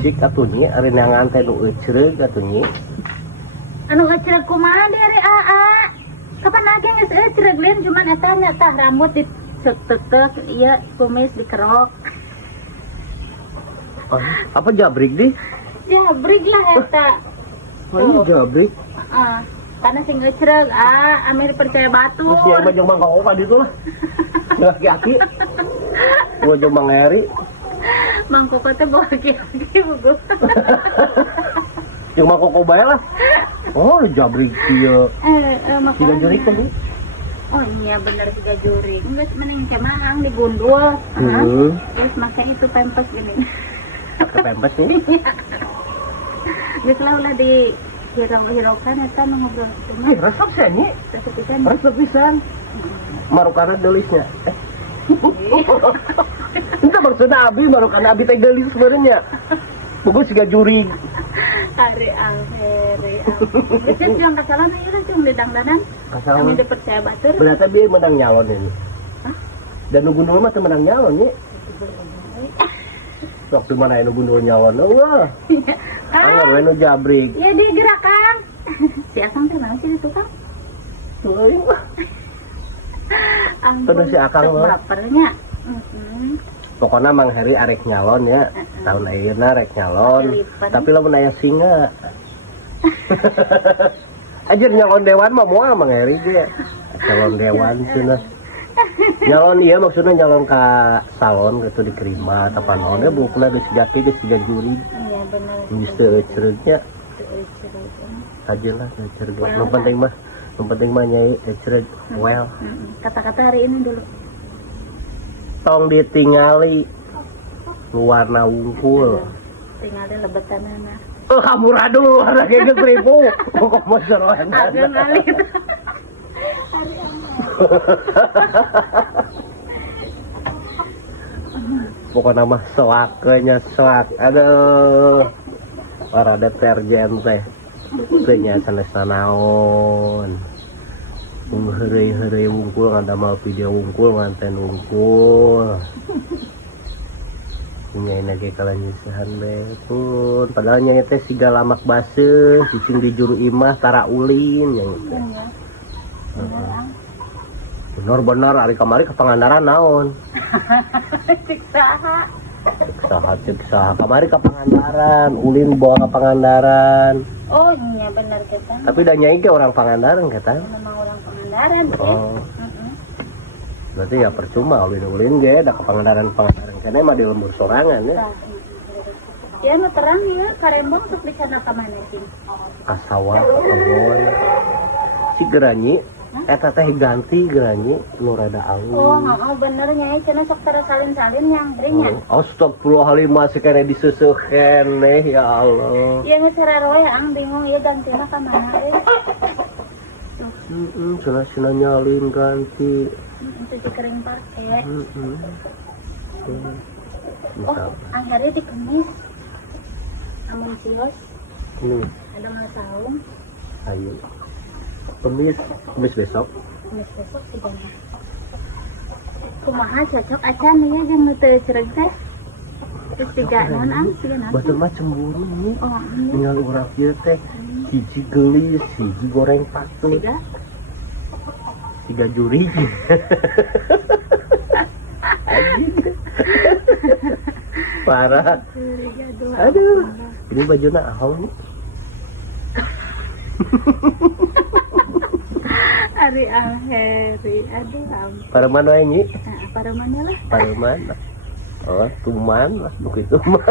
cik atuh nyi ari nangan teh nu ecreug atuh nyi. Anu ecreug kumaha deui ari AA? Kapan lagi geus ecreug lain cuman eta nya tah rambut diceuk-ceuk ieu kumis dikerok. Apa jabrik di? Jabrik lah eta. Oh, jabrik. Karena sing ecreug amir percaya batu. Terus dia mah jeung Mang Koko ka ditu lah. Laki-laki. Gua jeung Mang Eri. Mang Koko teh bawa laki-laki buku. Jeung Mang Koko bae lah. Oh, jabrik ieu. Siga jurik teh. Oh iya bener siga jurik. Geus mending kemahang digundul. Terus make itu pempes gini. Pakai pempes nih. Geus lah di hiraukan eta nu ngobrol Eh, resep sih nyi. Resep pisan. Marukana delisnya. Itu maksudnya abi marukana abi teh gelis sebenarnya. Buku siga jurig. Hari alheri. Itu yang kasalan ieu lah cung didangdanan. Kami dipercaya batur. Berarti dia menang nyalon ini. Hah? Dan nu gundul mah teu menang nyalon nih. Waktu mana nu gundul nyalon wah. Anggar we nu jabrik. Ya digerakan. Si Akang teh naon sih itu Kang? Tuh aing mah. Terus si Akang mah bapernya. pokoknya Mang Heri arek nyalon ya. Tahun ayeuna arek nyalon. Tapi lamun aya singa. Ajar nyalon dewan mah moal Mang Heri ge. Nyalon dewan cenah. Nyalon iya maksudnya nyalon ka salon gitu diterima apa naon ya bukuna geus jati geus siga juri. Iya bener. Geus teu ecereugnya. Aja lah ecereug. Yang penting mah nyai ecereug well. Kata-kata hari ini dulu. Tong ditingali warna wungkul. Tinggalin lebetanana. Oh amburadul ada geus ribu. Kok mah seroan. Agak ngalit. Pokoknya mah soaknya soak. Aduh. Para deterjen teh. Teu nya sanes naon. Heureuy wungkul ngadamel video wungkul nganten wungkul. Nyaina ge kalanyeusehan be pun padahal nyai teh siga lamak baseuh cicing di juru imah tara ulin yang teh. Bener ari kamari ke Pangandaran naon? Cik saha? Cik saha kamari ke Pangandaran, ulin bawa ke Pangandaran. Oh iya benar kita. Tapi da nyai ge orang Pangandaran kata. Memang orang Pangandaran sih. Oh. Berarti ya percuma ulin ge da ke Pangandaran kana mah di lembur sorangan ya. Ya nu terang ya karembong sok dicana ka mana sih? Ka sawah, ka boy. Cik geranyi eta teh ganti geranyi nu rada alus. Oh, bener nyai cenah sok tara salin-salin nyangring nya. Astagfirullahaladzim masih kena diseuseuk keneh ya Allah. Ieu geus sararoe ang bingung ieu gantina ka mana Cenah nyalin ganti. Cuci kering pake. Oh, akhirnya di kemis. Amun sios. Ini Ada malah saung. ayo. Kemis besok. Kemis besok sih jangan. Kumaha cocok acan ya jeung nu teu cereug teh. Terus tiga naon ang tiga naon. Batur mah cemburu nih. Oh, iya. Tinggal urang kieu teh hiji geulis, hiji goreng patut. Tiga juri. Parah. Aduh. Ini bajuna ahong nih. Ari alheri. Aduh ampun. Pareman wae nyi. Paremannya lah. Pareman. Oh, tuman lah begitu mah.